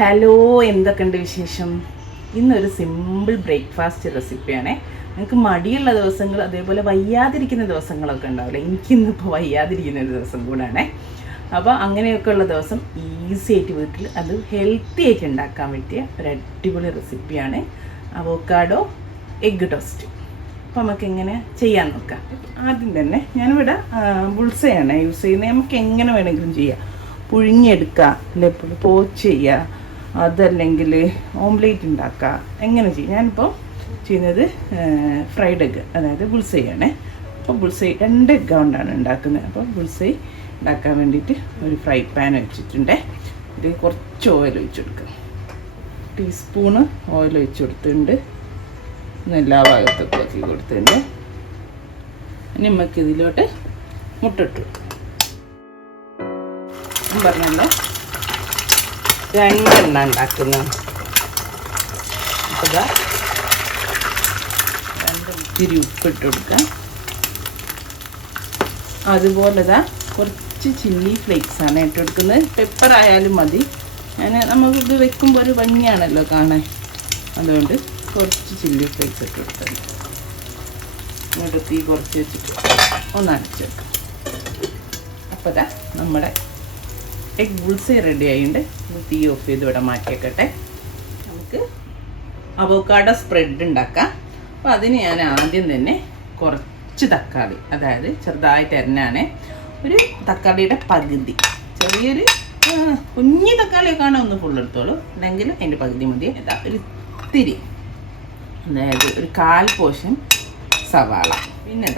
Hello, എന്തൊക്കെയുണ്ട് വിശേഷം? ഇന്നൊരു സിമ്പിൾ ബ്രേക്ക്ഫാസ്റ്റ് റെസിപ്പിയാണേ. നിങ്ങൾക്ക് മടിയുള്ള ദിവസങ്ങൾ അതേപോലെ വയ്യാതിരിക്കുന്ന ദിവസങ്ങളൊക്കെ ഉണ്ടാവില്ല. എനിക്കിന്നിപ്പോൾ വയ്യാതിരിക്കുന്ന ഒരു ദിവസം കൂടാണേ. അപ്പോൾ അങ്ങനെയൊക്കെ ഉള്ള ദിവസം ഈസി ആയിട്ട് വീട്ടിൽ അത് ഹെൽത്തി ആയിട്ട് ഉണ്ടാക്കാൻ പറ്റിയ ഒരു അടിപൊളി റെസിപ്പിയാണ് അവോക്കാഡോ എഗ്ഗ് ടോസ്റ്റ്. അപ്പോൾ നമുക്ക് എങ്ങനെ ചെയ്യാൻ നോക്കാം. ആദ്യം തന്നെ ഞാനിവിടെ ബുൾസയാണ് യൂസ് ചെയ്യുന്നത്. നമുക്ക് എങ്ങനെ വേണമെങ്കിലും ചെയ്യാം. പുഴുങ്ങിയെടുക്കുക, അല്ലെങ്കിൽ പോച്ച് ചെയ്യുക, അതല്ലെങ്കിൽ ഓംലേറ്റ് ഉണ്ടാക്കുക, എങ്ങനെ ചെയ്യും. ഞാനിപ്പോൾ ചെയ്യുന്നത് ഫ്രൈഡ് എഗ്ഗ്, അതായത് ബുൾസൈയാണേ. അപ്പോൾ ബുൾസൈ 2 എഗ്ഗ് കൊണ്ടാണ് ഉണ്ടാക്കുന്നത്. അപ്പോൾ ബുൾസൈ ഉണ്ടാക്കാൻ വേണ്ടിയിട്ട് ഒരു ഫ്രൈ പാൻ വെച്ചിട്ടുണ്ട്. ഇത് കുറച്ച് ഓയിൽ ഒഴിച്ച് കൊടുക്കുക. ടീസ്പൂണ് ഓയിൽ ഒഴിച്ച് കൊടുത്തിട്ടുണ്ട്. എല്ലാ ഭാഗത്തൊക്കെ ആക്കി കൊടുത്തിട്ടുണ്ട്. ഇനി നമുക്ക് ഇതിലോട്ട് മുട്ടിട്ടു പറഞ്ഞല്ലോ 2 എണ്ണ ഉണ്ടാക്കുന്നത്. അപ്പോൾ 2 ഇത്തിരി ഉപ്പിട്ട് കൊടുക്കുക. അതുപോലെ കുറച്ച് ചില്ലി ഫ്ലേക്സാണ് ഇട്ട് കൊടുക്കുന്നത്. പെപ്പർ ആയാലും മതി. നമുക്കിത് വെക്കുമ്പോൾ ഒരു ഭംഗിയാണല്ലോ കാണാൻ. അതുകൊണ്ട് കുറച്ച് ചില്ലി ഫ്ലേക്സ് ഇട്ട് കൊടുത്തത്. ഇങ്ങോട്ട് തീ കുറച്ച് വെച്ചിട്ട് ഒന്ന് അടച്ച് വെക്കാം. അപ്പോൾ നമ്മുടെ എഗ് ബുൾസൈ റെഡി ആയിട്ടുണ്ട്. തീ ഓഫ് ചെയ്ത് ഇവിടെ മാറ്റിയേക്കട്ടെ. നമുക്ക് അവോക്കാഡോ സ്പ്രെഡ് ഉണ്ടാക്കാം. അപ്പോൾ അതിന് ഞാൻ ആദ്യം തന്നെ കുറച്ച് തക്കാളി, അതായത് ചെറുതായിട്ട് അരിഞ്ഞാണ്, ഒരു തക്കാളിയുടെ പകുതി, ചെറിയൊരു കുഞ്ഞി തക്കാളിയൊക്കെ ആണെങ്കിൽ ഒന്ന് ഫുള്ളെടുത്തോളൂ, അല്ലെങ്കിൽ അതിൻ്റെ പകുതി മതി. ഒരു ഇത്തിരി, അതായത് ഒരു 1/4 പോർഷൻ സവാള, പിന്നെ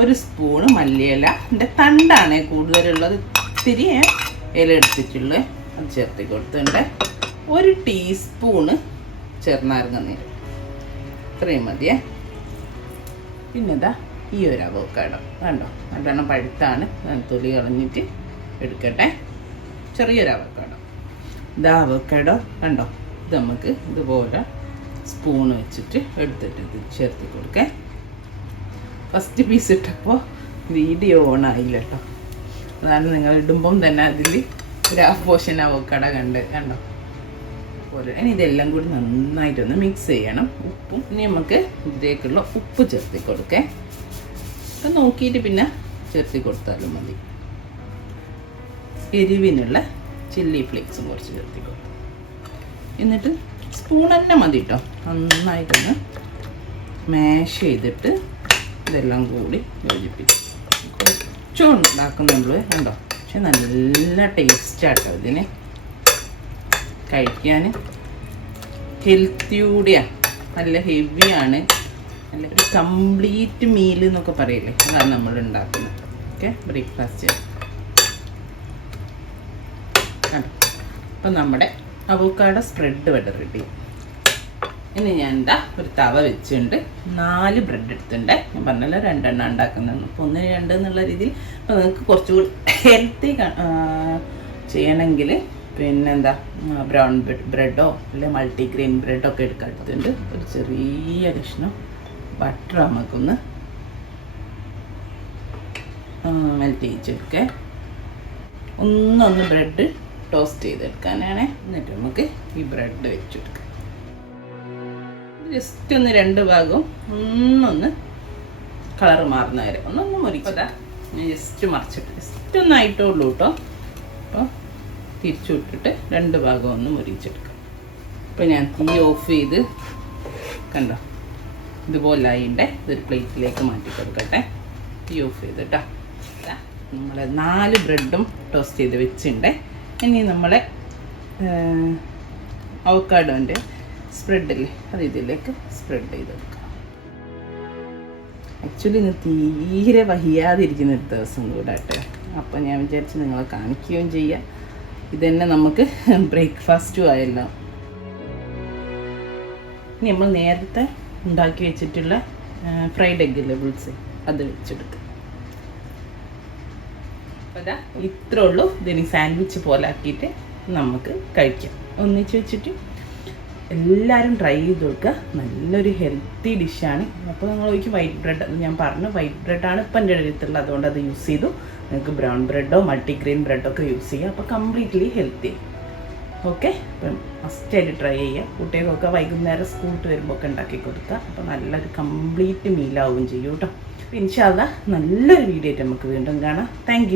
1 സ്പൂണ് മല്ലിയില, എൻ്റെ തണ്ടാണ് കൂടുതലുള്ളത്, ഇത്തിരി ഇല എടുത്തിട്ടുള്ളത്, അത് ചേർത്ത് കൊടുത്തിട്ടുണ്ട്. 1 ടീസ്പൂണ് ചെറുനാരങ്ങ നീര്, ഇത്രയും മതിയേ. പിന്നെ ഈ ഒരു അവോക്കാഡോ കണ്ടോ, നല്ലോണം പഴുത്താണ്, തൊലി കളഞ്ഞിട്ട് എടുക്കട്ടെ. ചെറിയൊരു അവോക്കാഡോ, അവോക്കാഡോ കണ്ടോ, ഇത് നമുക്ക് ഇതുപോലെ സ്പൂണ് വെച്ചിട്ട് എടുത്തിട്ട് ഇത് ചേർത്ത് കൊടുക്കേ. ഫസ്റ്റ് പീസ് ഇട്ടപ്പോൾ വീഡിയോ ഓൺ ആയില്ല കേട്ടോ. അതാണ് നിങ്ങൾ ഇടുമ്പം തന്നെ അതിൽ ഒരു 1/2 പോർഷൻ അവോക്കാഡോ കണ്ടോ പോലെ. ഇനി ഇതെല്ലാം കൂടി നന്നായിട്ടൊന്ന് മിക്സ് ചെയ്യണം. ഉപ്പും ഇനി നമുക്ക് ഇതിലേക്കുള്ള ഉപ്പ് ചേർത്തി കൊടുക്കേ. അപ്പം നോക്കിയിട്ട് പിന്നെ ചേർത്തി കൊടുത്താലും മതി. എരിവിനുള്ള ചില്ലി ഫ്ലേക്സും കുറച്ച് ചേർത്തി കൊടുക്കും. എന്നിട്ട് സ്പൂൺ തന്നെ മതി കേട്ടോ. നന്നായിട്ടൊന്ന് മാഷ് ചെയ്തിട്ട് ഇതെല്ലാം കൂടി യോജിപ്പിക്കും. കുറച്ചുകൊണ്ട് ഉണ്ടാക്കുന്നുള്ളൂ കണ്ടോ, പക്ഷെ നല്ല ടേസ്റ്റാട്ടോ ഇതിന്. കഴിക്കാൻ ഹെൽത്തി കൂടിയാണ്, നല്ല ഹെവിയാണ്, നല്ല ഒരു കംപ്ലീറ്റ് മീൽ എന്നൊക്കെ പറയില്ലേ, അതാണ് നമ്മൾ ഉണ്ടാക്കുന്നത്. Okay, breakfast. അപ്പം നമ്മുടെ അവോക്കാഡോ സ്പ്രെഡ് ഇവിടെ റെഡി. ഇനി ഞാൻ ഒരു തവ വെച്ചിട്ടുണ്ട്. 4 ബ്രെഡ് എടുത്തിട്ടുണ്ട്. ഞാൻ പറഞ്ഞല്ലോ 2 എണ്ണം ഉണ്ടാക്കുന്നതാണ്. അപ്പോൾ 1 2 എന്നുള്ള രീതിയിൽ. അപ്പോൾ നിങ്ങൾക്ക് കുറച്ചുകൂടി ഹെൽത്തി ചെയ്യണമെങ്കിൽ പിന്നെന്താ ബ്രൗൺ ബ്രെഡോ അല്ലെങ്കിൽ മൾട്ടിഗ്രെയിൻ ബ്രെഡൊക്കെ എടുക്കാത്തതുണ്ട്. ഒരു ചെറിയ കഷ്ണം ബട്ടർ നമുക്കൊന്ന് മെൽറ്റ് ചെയ്യിച്ചെടുക്കേ. ഒന്നൊന്ന് ബ്രെഡ് ടോസ്റ്റ് ചെയ്തെടുക്കാനാണ്. എന്നിട്ട് നമുക്ക് ഈ ബ്രെഡ് വെച്ചെടുക്കാം. ജസ്റ്റ് ഒന്ന് 2 ഭാഗവും ഒന്നൊന്ന് കളർ മാറുന്ന വരെ ഒന്നൊന്ന് മുറിക്കതാ. ഞാൻ ജസ്റ്റ് മറിച്ചിട്ട് ജസ്റ്റ് ഒന്നായിട്ടുള്ളൂ കേട്ടോ. അപ്പോൾ തിരിച്ചു വിട്ടിട്ട് 2 ഭാഗം ഒന്ന് മുറിച്ചെടുക്കാം. അപ്പോൾ ഞാൻ തീ ഓഫ് ചെയ്ത് കണ്ടോ ഇതുപോലെ ആയിണ്ടേ. ഇതൊരു പ്ലേറ്റിലേക്ക് മാറ്റി കൊടുക്കട്ടെ. തീ ഓഫ് ചെയ്തിട്ടാ. നമ്മൾ 4 ബ്രെഡും ടോസ്റ്റ് ചെയ്ത് വെച്ചിട്ടുണ്ടേ. ഇനി നമ്മളെ അവോക്കാഡോൻ്റെ സ്പ്രെഡില്ലേ, അത് ഇതിലേക്ക് സ്പ്രെഡ് ചെയ്ത് വെക്കാം. ആക്ച്വലി ഇന്ന് തീരെ വഹിയാതിരിക്കുന്ന ഒരു ദിവസം കൂടെ ആട്ടെ. അപ്പം ഞാൻ വിചാരിച്ച് നിങ്ങളെ കാണിക്കുകയും ചെയ്യാം. ഇതന്നെ നമുക്ക് ബ്രേക്ക്ഫാസ്റ്റും ആയല്ലോ. ഇനി നമ്മൾ നേരത്തെ ഉണ്ടാക്കി വെച്ചിട്ടുള്ള ഫ്രൈഡ് എഗ്ഗില്ലേ ബുൾസൈ, അത് വെച്ചെടുക്കുക. അപ്പോൾ ഇത്രേ ഉള്ളൂ. ഇതിന് സാൻഡ്വിച്ച് പോലെ ആക്കിയിട്ട് നമുക്ക് കഴിക്കാം. ഒന്നിച്ച് വെച്ചിട്ട് എല്ലാവരും ട്രൈ ചെയ്ത് കൊടുക്കുക. നല്ലൊരു ഹെൽത്തി ഡിഷാണ്. അപ്പോൾ നിങ്ങൾ ചോദിക്കും വൈറ്റ് ബ്രെഡ്, ഞാൻ പറഞ്ഞു വൈറ്റ് ബ്രെഡാണ് ഇപ്പം എൻ്റെ അടുത്തുള്ളത്, അതുകൊണ്ട് അത് യൂസ് ചെയ്തു. നിങ്ങൾക്ക് ബ്രൗൺ ബ്രെഡോ മൾട്ടിഗ്രെയിൻ ബ്രെഡൊക്കെ യൂസ് ചെയ്യാം. അപ്പോൾ കംപ്ലീറ്റ്ലി ഹെൽത്തി. ഓക്കെ, അപ്പം മസ്റ്റായിട്ട് ട്രൈ ചെയ്യുക. കുട്ടികൾക്കൊക്കെ വൈകുന്നേരം സ്കൂളിൽ വരുമ്പോൾ ഒക്കെ ഉണ്ടാക്കി കൊടുക്കുക. അപ്പോൾ നല്ലൊരു കംപ്ലീറ്റ് മീലാവുകയും ചെയ്യും കേട്ടോ. അപ്പോൾ ഇൻഷാ അല്ലാഹ് നല്ലൊരു വീഡിയോ ആയിട്ട് നമുക്ക് വീണ്ടും കാണാം. താങ്ക്